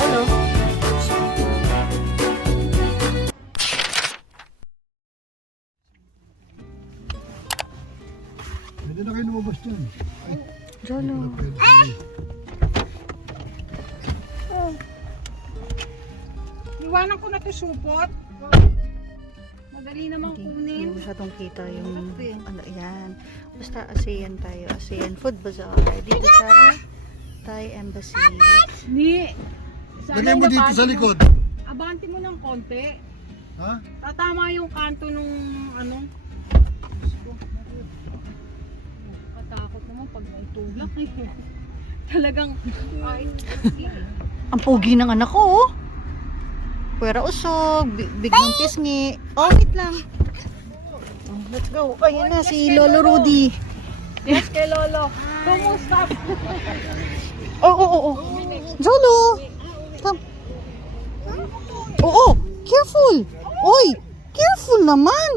Ano? Pwede na kayo lumabas dyan. Jolo. Iwanan ko na to supot. Madali namang Hindi kunin. masyadong kita yung ano yan. Basta ASEAN tayo. ASEAN Food Bazaar. Dito sa Thai Embassy. Ni. Lagay mo dito sa likod. Abante mo ng konti. Ha? Tatama yung kanto nung ano. Katakot naman pag may tulak eh. Talagang ay, Ang pogi ng anak ko, oh. Pwera usog, biglang pisngi. Oh, wait lang. Oh, let's go. Ayan na, si Lolo Rudy. yes kay Lolo. Kumusta? Oh. Jolo! Come. Oo, careful. Oy, careful naman.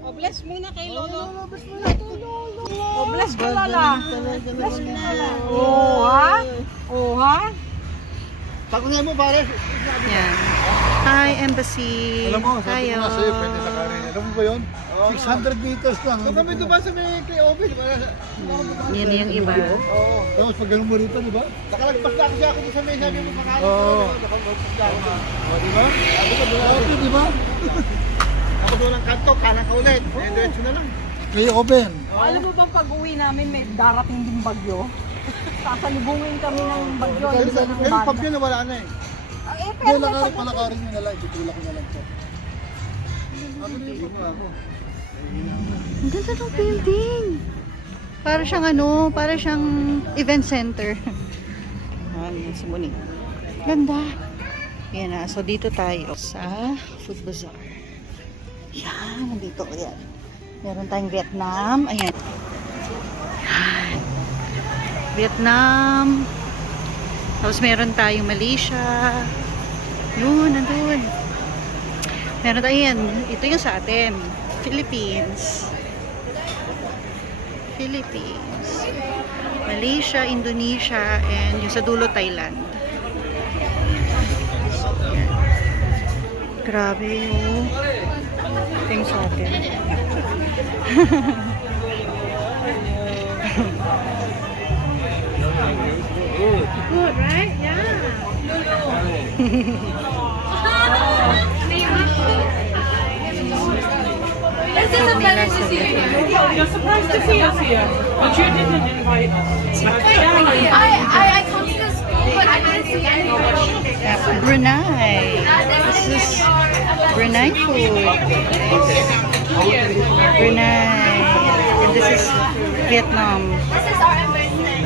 Oh, bless muna kay Lolo. Oh, bless ko Lola. Bless ko Lola. Oh, ha? Oh, ha? Takunin mo pare. Yan. Thai Embassy. Alam mo, sabi Tayo. ko nga sa'yo, pwede sa karin. Alam mo ba yun? 600 meters lang. Kung kami ito ba sa may kay Obi, di ba? Yan yung iba. Oo. Tapos pag ganun mo rito, di ba? Nakalagpas na ako siya ako sa may sabi mo pangalan. Oo. Nakalagpas na ako. O, di ba? Okay, di ba? Ako doon ang kanto, kanan ka ulit. Eh, diretso na lang. Kayo open. Alam mo bang pag-uwi namin may darating din bagyo? Sasalubungin kami ng bagyo. Ngayon, Isa ng ngayon banda. pag yun, nawala na eh. Eh, Hindi, pero palakarin nyo na lang. Itutulak ko na lang po. Ako, tingin mo ako. Ang ganda ng building. Para siyang ano, para siyang event center. Ayan, si Monique. Ganda. Yan na. So, dito tayo sa Food Bazaar. Yan, nandito. Ayan. Meron tayong Vietnam. Ayan. Yan. Vietnam. Tapos meron tayong Malaysia. Yun, nandun. Meron tayo yan. Ito yung sa atin. Philippines. Philippines. Malaysia, Indonesia, and yung sa dulo, Thailand. Yan. Grabe yung ito yung sa atin. good, right? Yeah. Food nila sa Vietnam. You're surprised to see us here, but you didn't invite us. I come to the school, but I didn't see anyone. Yeah, Brunei. This is Brunei food. Brunei. And this is Vietnam. This is our ambassador.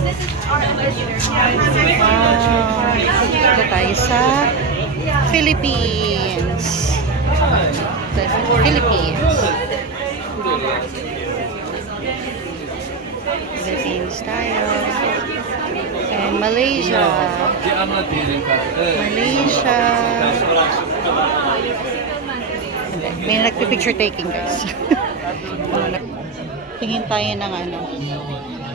This is our ambassador. Wow. Dito tayo sa Philippines. Philippines. Philippines tayo. And Malaysia. Malaysia. May nagpipicture taking, guys. Tingin tayo ng ano,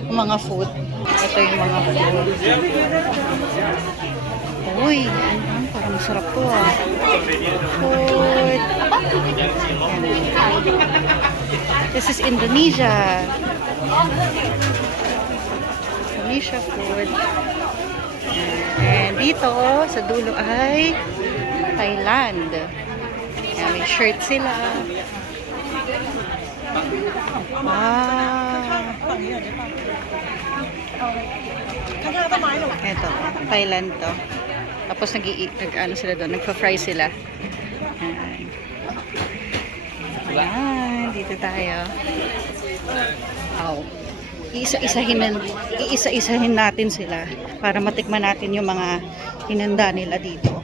mga food. Ito yung mga food. Uy, parang masarap to ah. Food. This is Indonesia. Indonesia food. And dito, sa dulo ay Thailand. Ayan, may shirt sila. Wow. Ito, Thailand to. Tapos nag-ano sila doon, nagpa-fry sila. Ayan. Ayan, dito tayo. Wow. Iisa-isahin natin sila para matikman natin yung mga hinanda nila dito.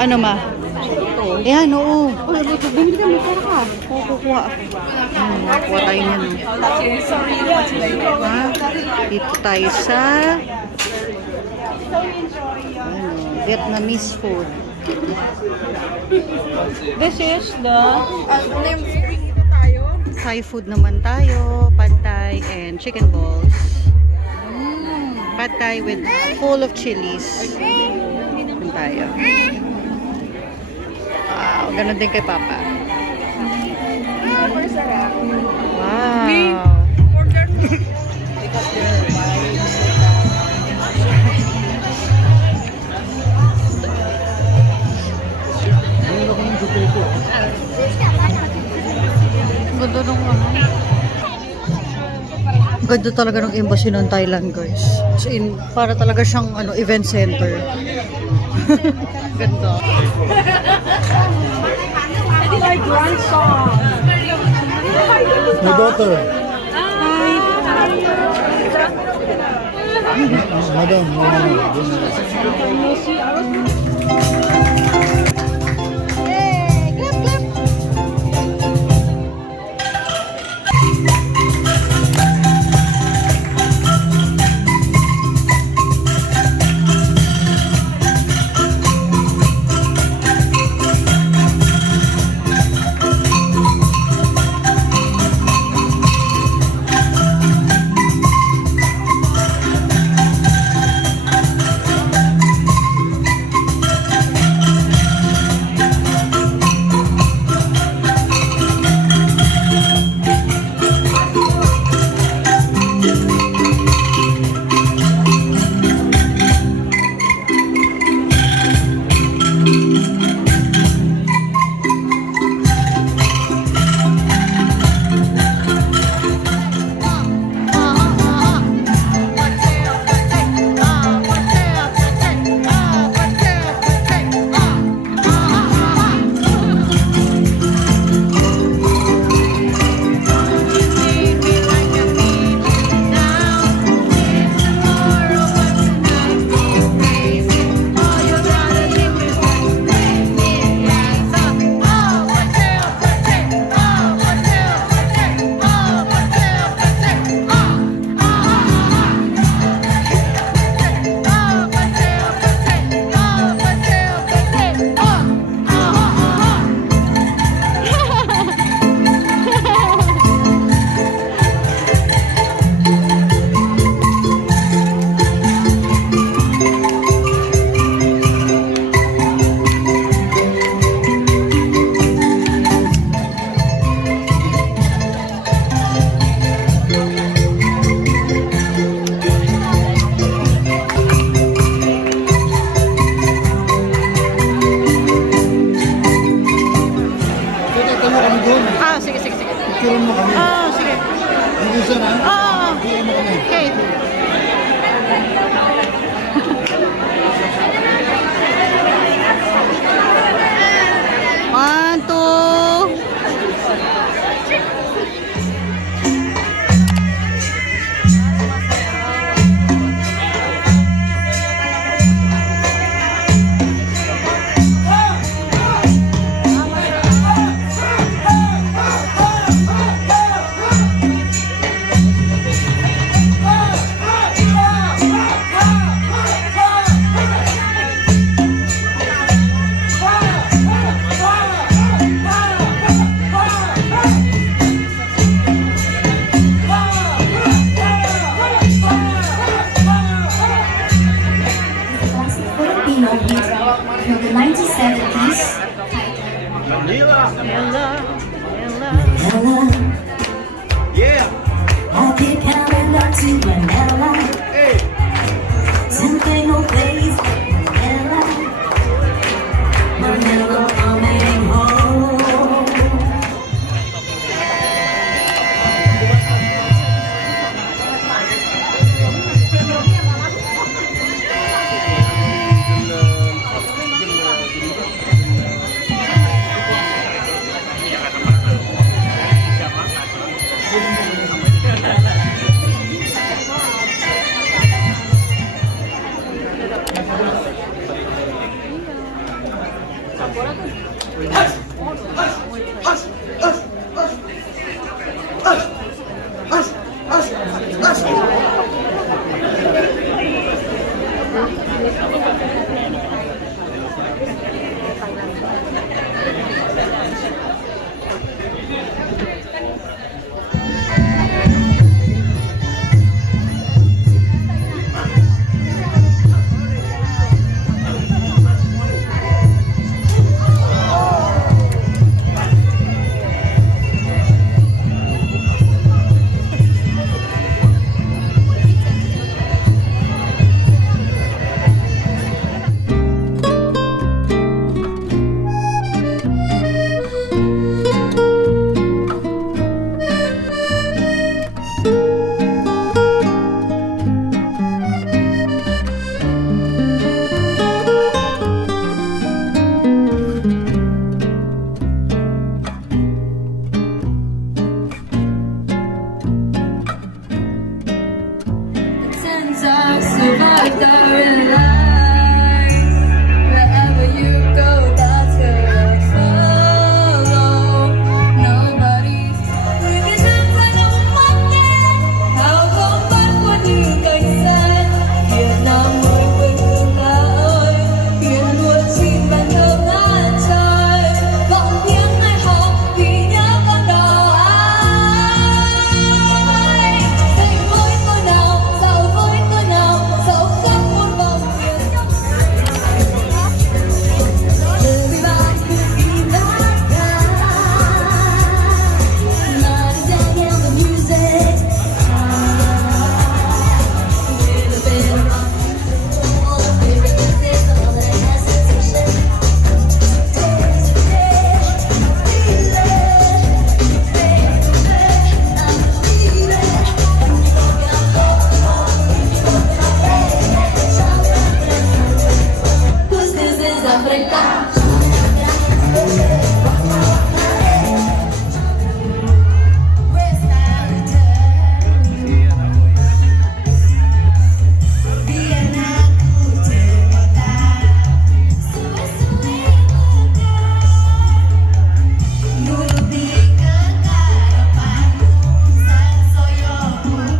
Ano ma? Ayan, oo. Bumili ka, may pera ka. Kukuha ako. Kukuha tayo niyan. Ha? Dito tayo sa Vietnamese food. This is the... Thai food naman tayo. Pad Thai and chicken balls. Pad Thai with full of chilies. Yan tayo. Wow, ganun din kay Papa. Wow. Meron ako ng dupito. Ganda nung ano. Ganda talaga ng embassy ng Thailand, guys. As in, para talaga siyang event center. Ganda. My grandson. My daughter. Madam, darling.